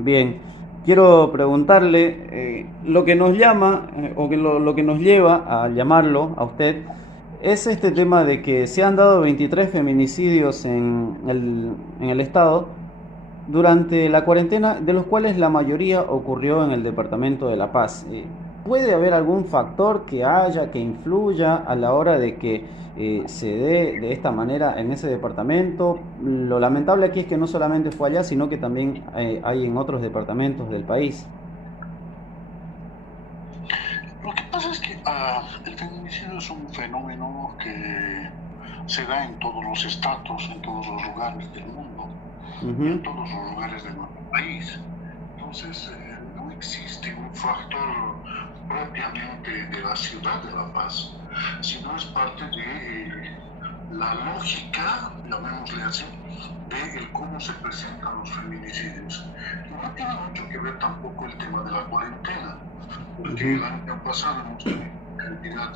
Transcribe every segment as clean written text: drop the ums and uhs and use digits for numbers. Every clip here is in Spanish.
Bien, quiero preguntarle lo que nos llama o que lo que nos lleva a llamarlo a usted es este tema de que se han dado 23 feminicidios en el estado durante la cuarentena, de los cuales la mayoría ocurrió en el departamento de La Paz. ¿Puede haber algún factor que influya a la hora de que se dé de esta manera en ese departamento? Lo lamentable aquí es que no solamente fue allá, sino que también hay en otros departamentos del país. Lo que pasa es que el feminicidio es un fenómeno que se da en todos los estratos, en todos los lugares del mundo y Ujú. en todos los lugares de nuestro país. Entonces, no existe un factor propiamente de la ciudad de La Paz, sino es parte de la lógica, llamémosle así, de el cómo se presentan los feminicidios. Y no tiene mucho que ver tampoco el tema de la cuarentena, porque Ujú. el año pasado hemos tenido una cantidad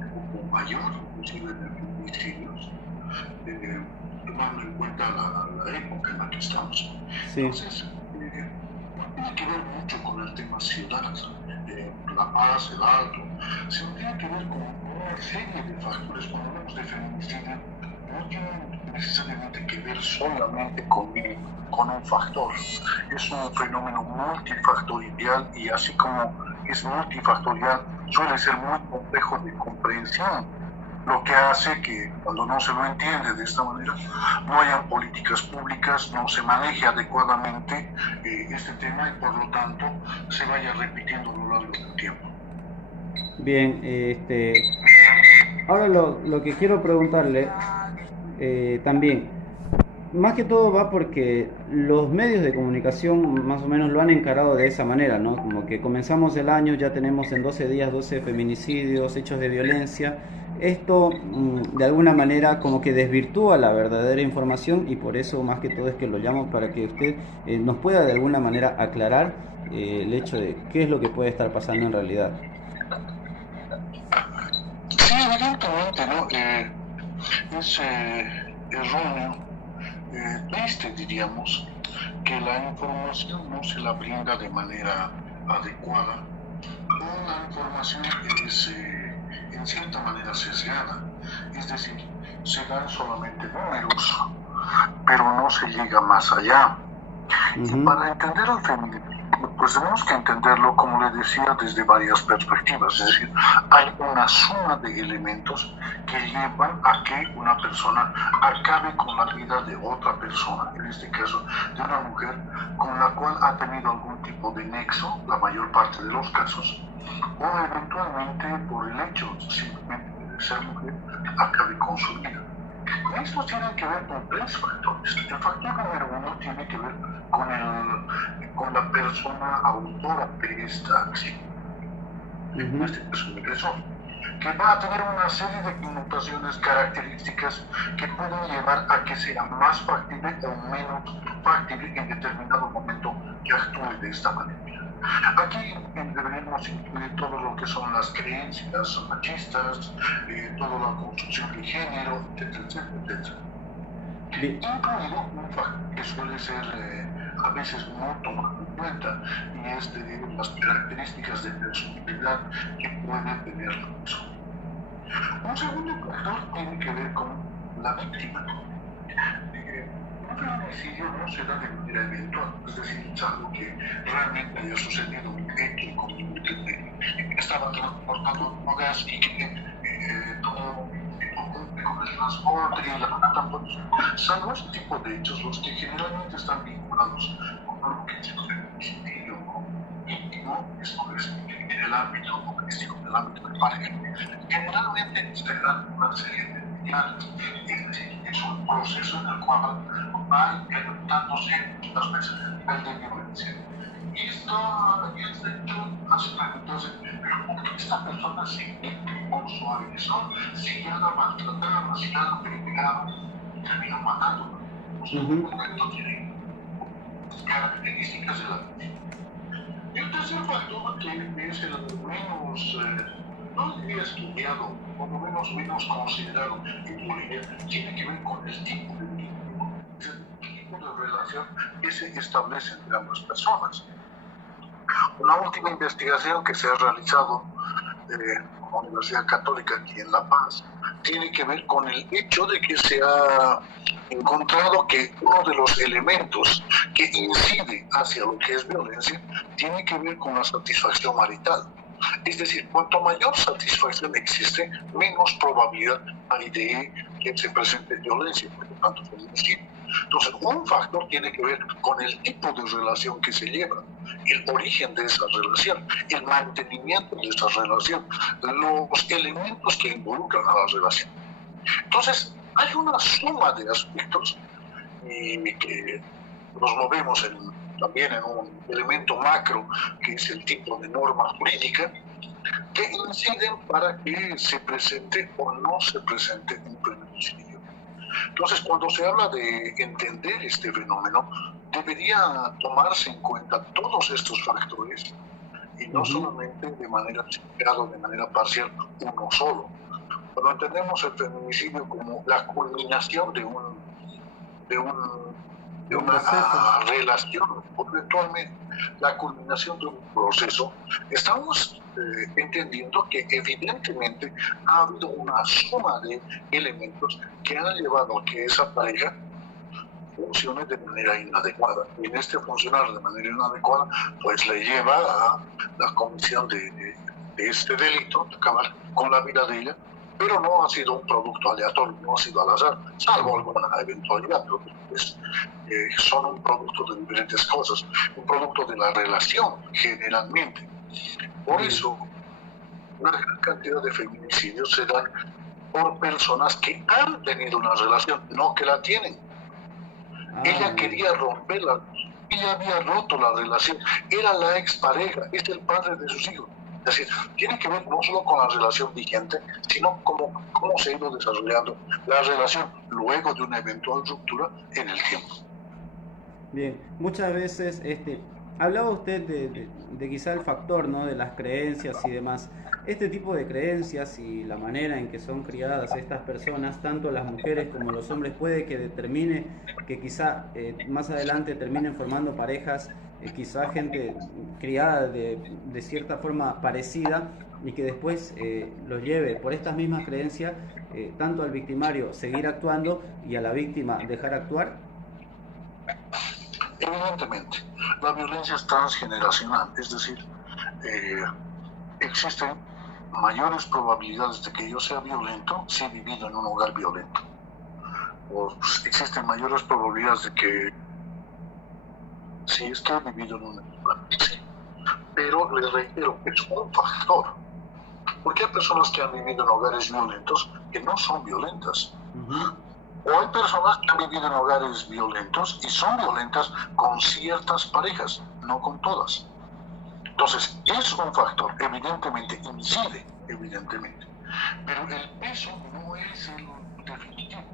un poco mayor, inclusive de feminicidios, eh, tomando en cuenta la época en la que estamos. Sí. Entonces, no tiene que ver mucho con el tema ciudad, La Paz, el Alto, sino tiene que ver con una serie de factores. Cuando hablamos de feminicidio, no tiene necesariamente que ver solamente con un factor. Es un fenómeno multifactorial y así como es multifactorial, suele ser muy complejo de comprensión, lo que hace que cuando no se lo entiende de esta manera, no hayan políticas públicas, no se maneje adecuadamente este tema y por lo tanto se vaya repitiendo a lo largo del tiempo. Bien, ahora lo que quiero preguntarle también, más que todo va porque los medios de comunicación más o menos lo han encarado de esa manera, ¿no? Como que comenzamos el año, ya tenemos en 12 días 12 feminicidios, hechos de violencia. Esto de alguna manera como que desvirtúa la verdadera información y por eso más que todo es que lo llamo para que usted nos pueda de alguna manera aclarar el hecho de qué es lo que puede estar pasando en realidad. Sí, evidentemente, ¿no? Es erróneo, triste, diríamos, que la información no se la brinda de manera adecuada. La información es en cierta manera sesgada, es decir, se dan solamente números, pero no se llega más allá. Y Ujú. para entender el feminismo, pues tenemos que entenderlo, como le decía, desde varias perspectivas. Es decir, hay una suma de elementos que llevan a que una persona acabe con la vida de otra persona, en este caso de una mujer con la cual ha tenido algún tipo de nexo, la mayor parte de los casos, o eventualmente por el hecho simplemente de ser mujer, acabe con su vida. Esto tiene que ver con tres factores. El factor número uno tiene que ver con la persona autora de esta acción, en Ujú. este caso el agresor, que va a tener una serie de connotaciones características que pueden llevar a que sea más factible o menos factible en determinado momento que actúe de esta manera. Aquí deberíamos incluir todo lo que son las creencias machistas, toda la construcción de género, etcétera, etcétera, etcétera. Bien. Incluido un factor que suele ser a veces no tomado en cuenta y es debido a las características de personalidad que puede tener la persona. Un segundo factor tiene que ver con la víctima. Un feminicidio no se da de manera eventual, es decir, es algo que realmente haya sucedido un hecho como que estaba transportando drogas y que tomó con el transporte y la tanto, salvo este tipo de hechos, los que generalmente están vinculados con lo que es el feminicidio íntimo, esto es en el ámbito doméstico, en el ámbito de pareja, generalmente se dan una serie de señales, es decir, es un proceso en el cual va incrementándose muchas veces el nivel de violencia. Y esto es de hecho hace entonces, pero porque esta persona se mete por su agresor, si ya la maltrataba, si ya la pegaba, y termina matándola. Pues todo el Ujú. momento tiene características de la víctima. Y el tercer factor que es el menos, no diría estudiado, por lo menos considerado en Bolivia, tiene que ver con el tipo de vínculo, es el tipo de relación relación que se establece entre ambas personas. Una última investigación que se ha realizado en la Universidad Católica aquí en La Paz tiene que ver con el hecho de que se ha encontrado que uno de los elementos que incide hacia lo que es violencia tiene que ver con la satisfacción marital. Es decir, cuanto mayor satisfacción existe, menos probabilidad hay de que se presente violencia, por lo tanto feminicidio. Entonces, un factor tiene que ver con el tipo de relación que se lleva, el origen de esa relación, el mantenimiento de esa relación, los elementos que involucran a la relación. Entonces, hay una suma de aspectos que nos movemos también en un elemento macro, que es el tipo de norma jurídica, que inciden para que se presente o no se presente un feminicidio. Entonces, cuando se habla de entender este fenómeno, debería tomarse en cuenta todos estos factores y no solamente de manera separada o de manera parcial uno solo. Cuando entendemos el feminicidio como la culminación de una relación, o eventualmente la culminación de un proceso, estamos entendiendo que evidentemente ha habido una suma de elementos que han llevado a que esa pareja funcione de manera inadecuada. Y en este funcionar de manera inadecuada, pues le lleva a la comisión de este delito, de acabar con la vida de ella, pero no ha sido un producto aleatorio, no ha sido al azar, salvo alguna eventualidad, pero pues, son un producto de diferentes cosas, un producto de la relación generalmente. Por eso, una gran cantidad de feminicidios se dan por personas que han tenido una relación, no que la tienen. Ella quería romperla, ella había roto la relación, era la expareja, es el padre de sus hijos. Es decir, tiene que ver no solo con la relación vigente, sino cómo se ha ido desarrollando la relación luego de una eventual ruptura en el tiempo. Bien, muchas veces hablaba usted de quizá el factor, ¿no?, de las creencias y demás. Este tipo de creencias y la manera en que son criadas estas personas, tanto las mujeres como los hombres, puede que determine que quizá más adelante terminen formando parejas, quizá gente criada de cierta forma parecida, y que después los lleve por estas mismas creencias tanto al victimario seguir actuando y a la víctima dejar actuar. Evidentemente, la violencia es transgeneracional, es decir, existen mayores probabilidades de que yo sea violento si he vivido en un hogar violento. O existen mayores probabilidades de que si es que he vivido en un hogar. Pero les reitero que es un factor. Porque hay personas que han vivido en hogares violentos que no son violentas. O hay personas que han vivido en hogares violentos y son violentas con ciertas parejas, no con todas. Entonces, es un factor, evidentemente, incide, evidentemente. Pero el peso no es el definitivo.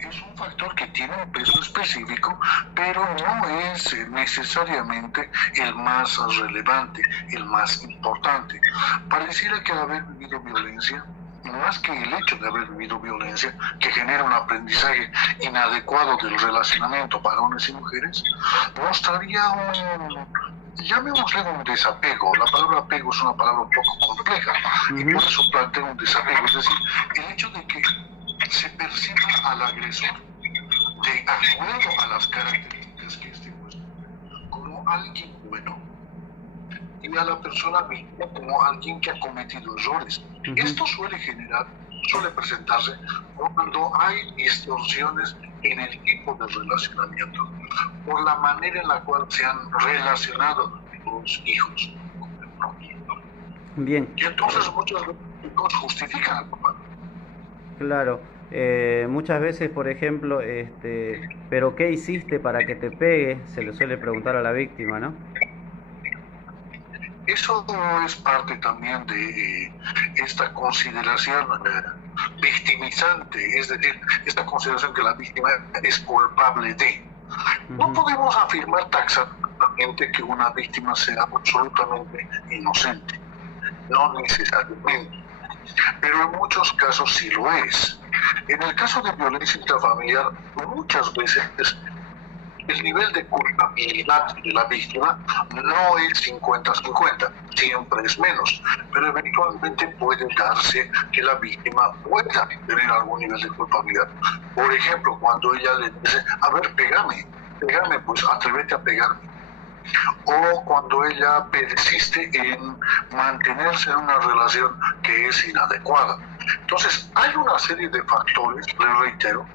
Es un factor que tiene un peso específico, pero no es necesariamente el más relevante, el más importante. Pareciera que al haber vivido violencia, más que el hecho de haber vivido violencia, que genera un aprendizaje inadecuado del relacionamiento para hombres y mujeres, mostraría llamémosle un desapego. La palabra apego es una palabra un poco compleja, y por eso planteo un desapego, es decir, el hecho de que se perciba al agresor de acuerdo a las características que este muestra, como alguien bueno, y a la persona víctima como alguien que ha cometido errores. Esto suele presentarse cuando hay distorsiones en el tipo de relacionamiento, por la manera en la cual se han relacionado los hijos con el propio. Bien. Y entonces muchos chicos justifican al papá. Claro. Muchas veces, por ejemplo, ¿pero qué hiciste para que te pegue?, se le suele preguntar a la víctima, ¿no? Eso es parte también de esta consideración victimizante, es decir, esta consideración que la víctima es culpable de. No podemos afirmar taxativamente que una víctima sea absolutamente inocente, no necesariamente, pero en muchos casos sí lo es. En el caso de violencia intrafamiliar, muchas veces el nivel de culpabilidad de la víctima no es 50-50, siempre es menos, pero eventualmente puede darse que la víctima pueda tener algún nivel de culpabilidad. Por ejemplo, cuando ella le dice, a ver, pégame, pues atrévete a pegarme. O cuando ella persiste en mantenerse en una relación que es inadecuada. Entonces, hay una serie de factores, les reitero,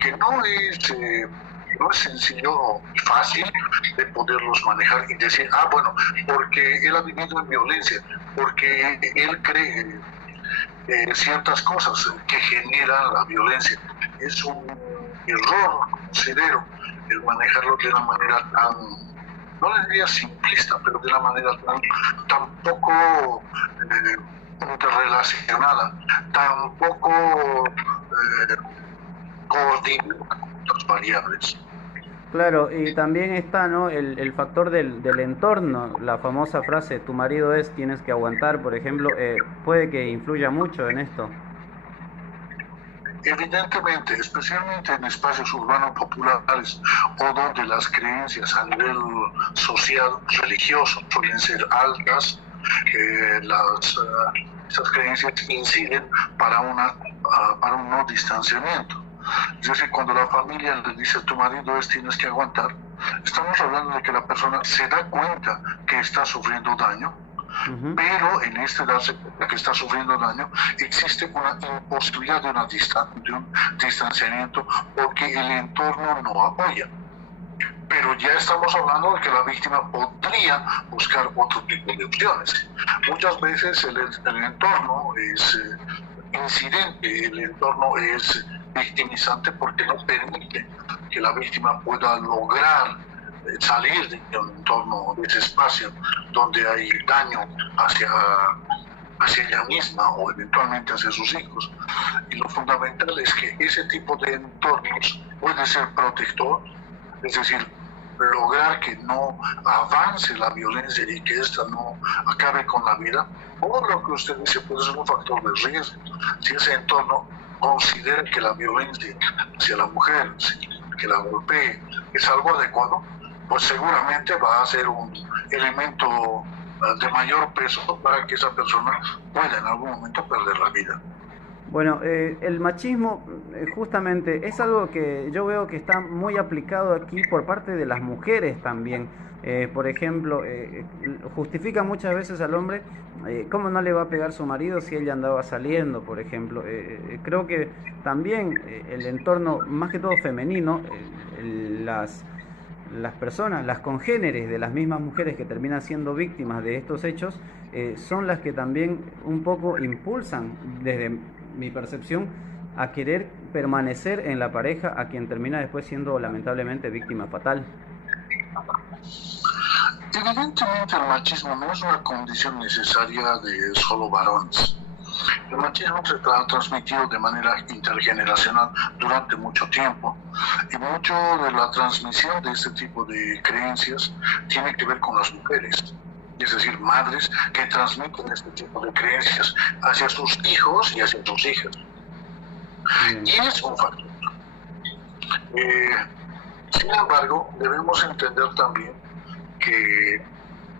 que no es sencillo y fácil de poderlos manejar y decir, bueno, porque él ha vivido en violencia, porque él cree ciertas cosas que generan la violencia. Es un error, considero, el manejarlo de una manera tan, no le diría simplista, pero de una manera tan poco interrelacionada, tan poco coordinada con otras variables. Claro, y también está, ¿no?, el factor del entorno, la famosa frase, tu marido es, tienes que aguantar, por ejemplo, puede que influya mucho en esto. Evidentemente, especialmente en espacios urbanos populares o donde las creencias a nivel social, religioso, suelen ser altas, esas creencias inciden para un no distanciamiento. Es decir, cuando la familia le dice tu marido es, tienes que aguantar, estamos hablando de que la persona se da cuenta que está sufriendo daño, pero en este darse cuenta que está sufriendo daño existe una imposibilidad de un distanciamiento porque el entorno no apoya. Pero ya estamos hablando de que la víctima podría buscar otro tipo de opciones. Muchas veces el entorno es incidente, el entorno es victimizante porque no permite que la víctima pueda lograr salir de un entorno, de ese espacio donde hay daño hacia ella misma o eventualmente hacia sus hijos. Y lo fundamental es que ese tipo de entornos puede ser protector, es decir, lograr que no avance la violencia y que ésta no acabe con la vida, o lo que usted dice puede ser un factor de riesgo. Si ese entorno considera que la violencia hacia la mujer, que la golpee, es algo adecuado, pues seguramente va a ser un elemento de mayor peso para que esa persona pueda en algún momento perder la vida. Bueno, el machismo justamente es algo que yo veo que está muy aplicado aquí por parte de las mujeres también. Por ejemplo, justifica muchas veces al hombre cómo no le va a pegar su marido si ella andaba saliendo, por ejemplo. Creo que también el entorno, más que todo femenino, las personas, las congéneres de las mismas mujeres que terminan siendo víctimas de estos hechos, son las que también un poco impulsan, desde mi percepción, a querer permanecer en la pareja a quien termina después siendo lamentablemente víctima fatal. Evidentemente el machismo no es una condición necesaria de solo varones. El machismo se ha transmitido de manera intergeneracional durante mucho tiempo y mucho de la transmisión de este tipo de creencias tiene que ver con las mujeres, es decir, madres que transmiten este tipo de creencias hacia sus hijos y hacia sus hijas. Y es un factor. Sin embargo, debemos entender también que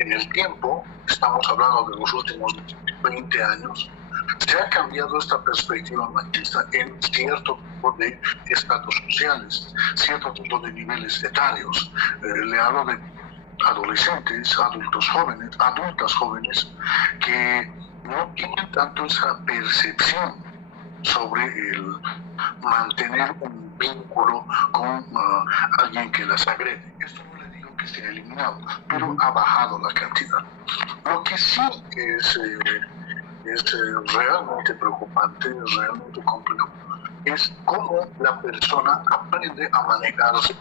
en el tiempo, estamos hablando de los últimos 20 años, se ha cambiado esta perspectiva machista en cierto tipo de estratos sociales, cierto tipo de niveles etarios. Le hablo de adolescentes, adultas jóvenes, que no tienen tanto esa percepción sobre el mantener un vínculo con alguien que las agrede. Esto no le digo que esté eliminado, pero ha bajado la cantidad. Lo que sí es realmente preocupante, es realmente complejo, es cómo la persona aprende a manejarse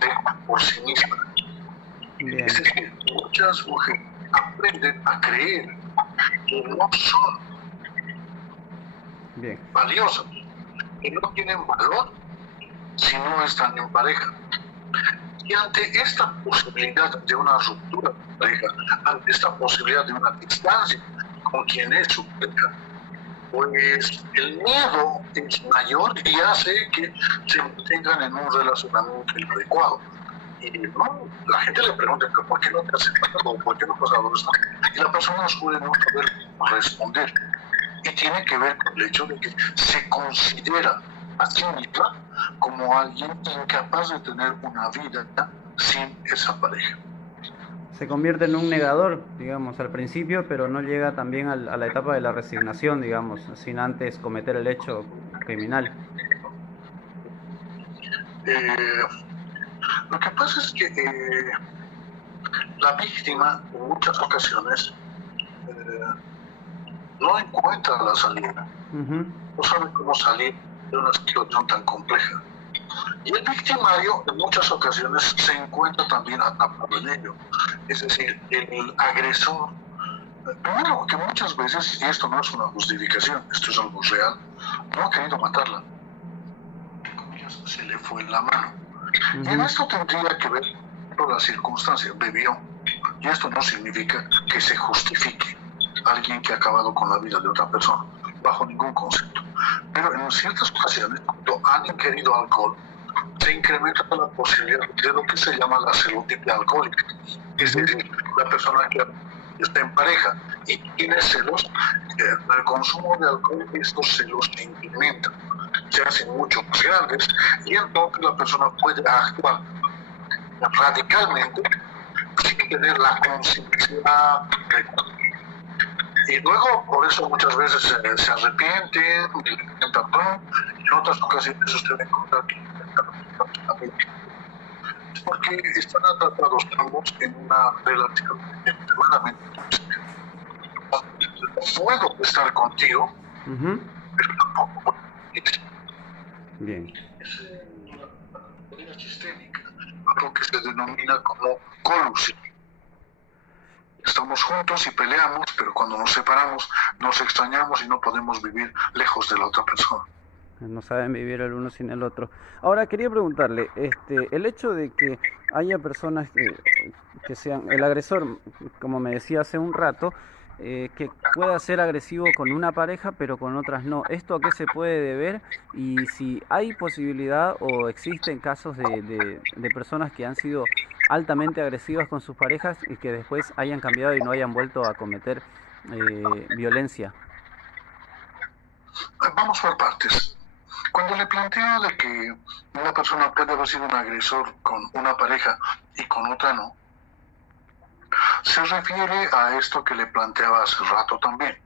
por sí misma. Bien. Es decir, muchas mujeres aprenden a creer que no son valiosas, que no tienen valor si no están en pareja. Y ante esta posibilidad de una ruptura de pareja, ante esta posibilidad de una distancia con quien es su pareja, pues el miedo es mayor y hace que se mantengan en un relacionamiento inadecuado. Y no, la gente le pregunta, ¿por qué no te hace algo? ¿Por qué no pasa algo? Y la persona suele no saber responder. Y tiene que ver con el hecho de que se considera a sí misma como alguien incapaz de tener una vida sin esa pareja. Se convierte en un negador, digamos, al principio, pero no llega también a la etapa de la resignación, digamos, sin antes cometer el hecho criminal. Eh, lo que pasa es que la víctima en muchas ocasiones no encuentra la salida, no sabe cómo salir de una situación tan compleja. Y el victimario en muchas ocasiones se encuentra también atrapado en ello. Es decir, el agresor, primero que muchas veces, y esto no es una justificación, esto es algo real, no ha querido matarla. Se le fue la mano. Y en esto tendría que ver todas las circunstancias. Bebió. Y esto no significa que se justifique a alguien que ha acabado con la vida de otra persona, bajo ningún concepto. Pero en ciertas ocasiones, cuando han ingerido alcohol, se incrementa la posibilidad de lo que se llama la celotipia alcohólica. Es decir, la persona que está en pareja y tiene celos, el consumo de alcohol, estos celos se incrementan, se hacen mucho más grandes, y entonces la persona puede actuar radicalmente sin tener la conciencia. Y luego, por eso muchas veces se arrepienten, y en otras ocasiones usted va a encontrar que es porque están atrapados ambos en una relación extremadamente tóxica. Puedo estar contigo, pero tampoco puedo. Bien. Es una sistémica, algo que se denomina como colusión. Estamos juntos y peleamos, pero cuando nos separamos nos extrañamos y no podemos vivir lejos de la otra persona. No saben vivir el uno sin el otro. Ahora quería preguntarle, el hecho de que haya personas que sean el agresor, como me decía hace un rato, que pueda ser agresivo con una pareja, pero con otras no. ¿Esto a qué se puede deber? Y si hay posibilidad o existen casos de personas que han sido altamente agresivas con sus parejas y que después hayan cambiado y no hayan vuelto a cometer violencia. Vamos por partes. Cuando le planteo de que una persona puede haber sido un agresor con una pareja y con otra no, se refiere a esto que le planteaba hace rato también.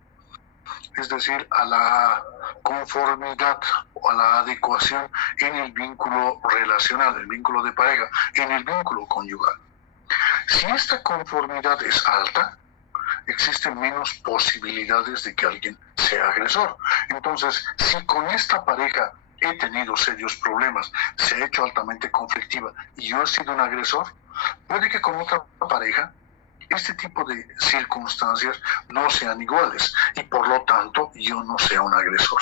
Es decir, a la conformidad o a la adecuación en el vínculo relacional, el vínculo de pareja, en el vínculo conyugal. Si esta conformidad es alta, existen menos posibilidades de que alguien sea agresor. Entonces, si con esta pareja he tenido serios problemas, se ha hecho altamente conflictiva y yo he sido un agresor, puede que con otra pareja este tipo de circunstancias no sean iguales y por lo tanto yo no sea un agresor.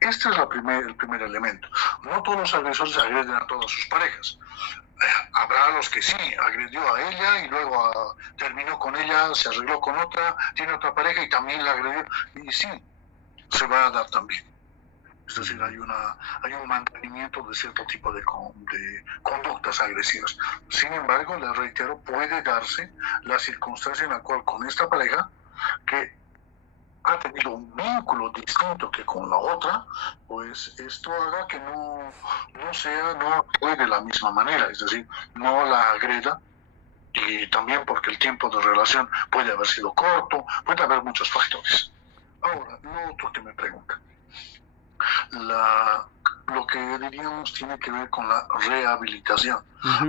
Este es el primer elemento. No todos los agresores agreden a todas sus parejas. Habrá los que sí, agredió a ella y luego terminó con ella, se arregló con otra, tiene otra pareja y también la agredió. Y sí, se va a dar también. Es decir, hay un mantenimiento de cierto tipo de conductas agresivas. Sin embargo, les reitero, puede darse la circunstancia en la cual con esta pareja, que ha tenido un vínculo distinto que con la otra, pues esto haga que no actúe de la misma manera, es decir, no la agreda, y también porque el tiempo de relación puede haber sido corto, puede haber muchos factores. Ahora, lo otro que me pregunta, lo que diríamos tiene que ver con la rehabilitación.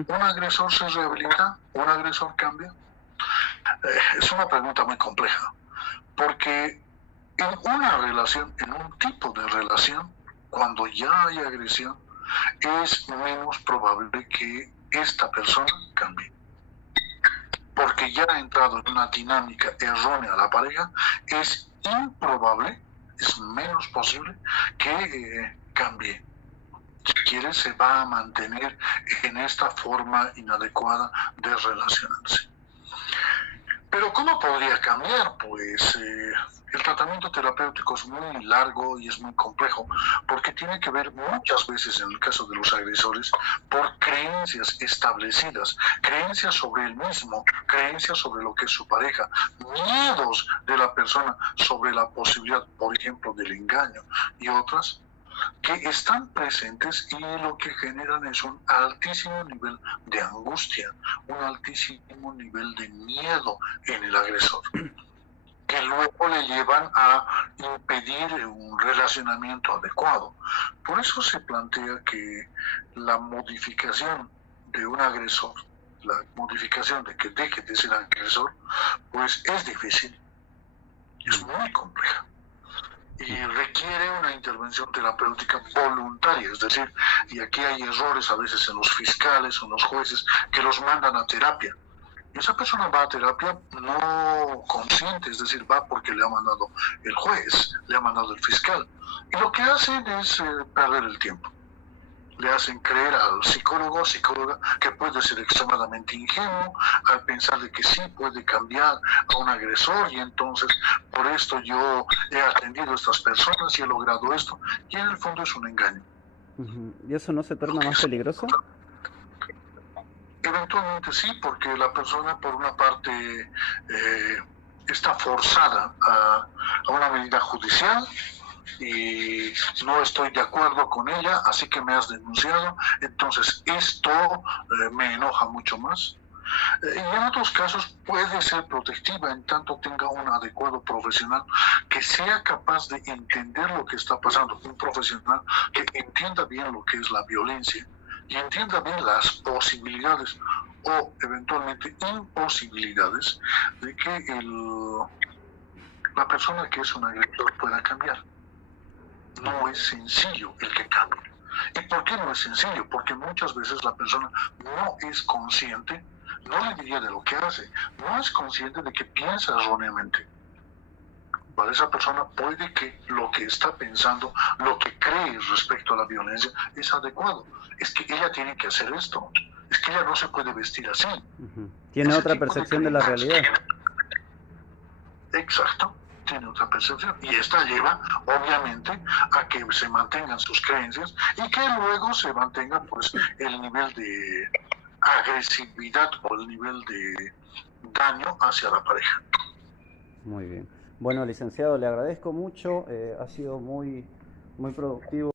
¿Un agresor se rehabilita? ¿Un agresor cambia? Es una pregunta muy compleja, porque en una relación, en un tipo de relación, cuando ya hay agresión, es menos probable que esta persona cambie. Porque ya ha entrado en una dinámica errónea a la pareja, es improbable, es menos posible que cambie. Si quiere, se va a mantener en esta forma inadecuada de relacionarse. Pero ¿cómo podría cambiar? Pues El tratamiento terapéutico es muy largo y es muy complejo porque tiene que ver muchas veces en el caso de los agresores por creencias establecidas, creencias sobre el mismo, creencias sobre lo que es su pareja, miedos de la persona sobre la posibilidad, por ejemplo, del engaño y otras que están presentes y lo que generan es un altísimo nivel de angustia, un altísimo nivel de miedo en el agresor, que luego le llevan a impedir un relacionamiento adecuado. Por eso se plantea que la modificación de un agresor, la modificación de que deje de ser agresor, pues es difícil, es muy compleja y requiere una intervención terapéutica voluntaria, es decir, y aquí hay errores a veces en los fiscales o en los jueces que los mandan a terapia. Y esa persona va a terapia no consciente, es decir, va porque le ha mandado el juez, le ha mandado el fiscal. Y lo que hacen es perder el tiempo. Le hacen creer al psicólogo, psicóloga, que puede ser extremadamente ingenuo al pensar de que sí puede cambiar a un agresor y entonces por esto yo he atendido a estas personas y he logrado esto. Y en el fondo es un engaño. ¿Y eso no se torna más peligroso? Eventualmente sí, porque la persona por una parte está forzada a una medida judicial y no estoy de acuerdo con ella, así que me has denunciado, entonces esto me enoja mucho más. Y en otros casos puede ser protectiva en tanto tenga un adecuado profesional que sea capaz de entender lo que está pasando, un profesional que entienda bien lo que es la violencia y entienda bien las posibilidades o eventualmente imposibilidades de que la persona que es un agresor pueda cambiar. No es sencillo el que cambie. ¿Y por qué no es sencillo? Porque muchas veces la persona no es consciente, no le diría de lo que hace, no es consciente de que piensa erróneamente. Para esa persona puede que lo que está pensando, lo que cree respecto a la violencia es adecuado. Es que ella tiene que hacer esto. Es que ella no se puede vestir así. Tiene otra percepción de la realidad. Exacto, tiene otra percepción. Y esta lleva, obviamente, a que se mantengan sus creencias y que luego se mantenga pues el nivel de agresividad o el nivel de daño hacia la pareja. Muy bien. Bueno, licenciado, le agradezco mucho. Ha sido muy productivo.